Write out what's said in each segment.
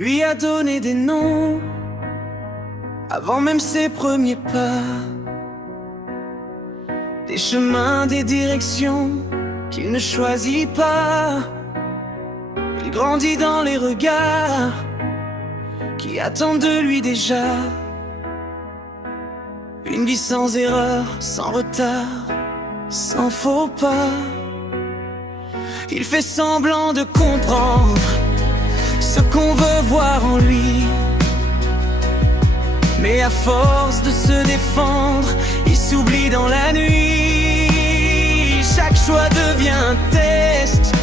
lui a donné des noms avant même ses premiers pas, des chemins, des directions qu'il ne choisit pas. Il grandit dans les regards qui attendent de lui déjà une vie sans erreur, sans retard, sans faux pas. Il fait semblant de comprendre ce qu'on veut voir en lui, mais à force de se défendre, il s'oublie dans la nuit. Chaque choix devient un test,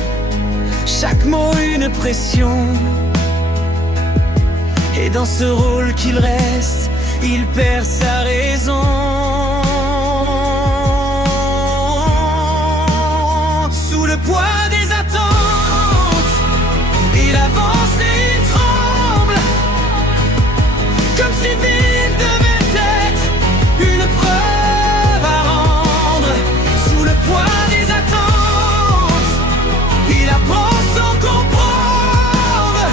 chaque mot une pression. Et dans ce rôle qu'il reste, il perd sa raison. Sous le poids des attentes, il avance et il tremble, comme si ville devait être une preuve à rendre. Sous le poids des attentes, il apprend sans comprendre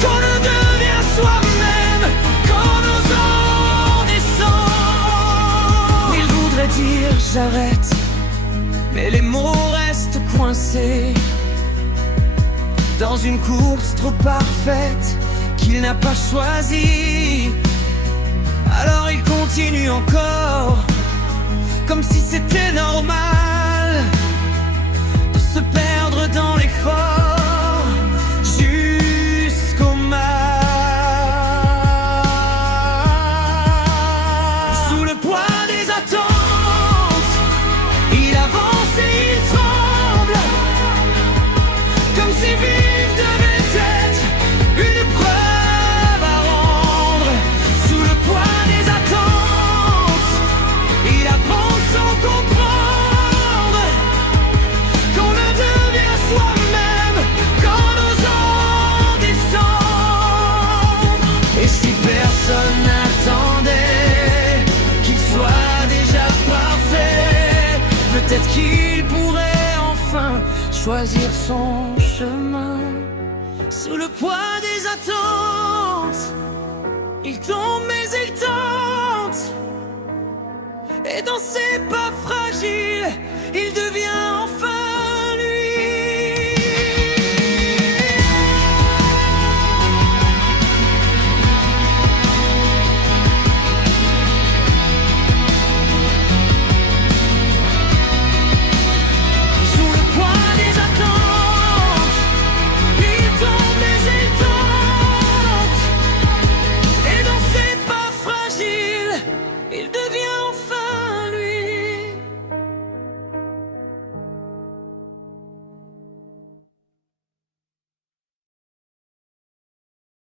qu'on ne devient soi-même qu'en osant descendre. Il voudrait dire j'arrête, mais les mots restent coincés dans une course trop parfaite qu'il n'a pas choisie. Alors il continue encore, comme si c'était normal de se perdre dans l'effort jusqu'au mal. Sous le poids des attentes, il avance et il tremble, comme si vivre devait être une preuve à rendre. Sous le poids des attentes, il apprend sans comprendre qu'on ne devient soi-même qu'en osant descendre. Et si personne n'attendait qu'il soit déjà parfait, peut-être qu'il pourrait enfin choisir son chemin. Sous le poids des attentes, il tombe mais il tente, et dans ses pas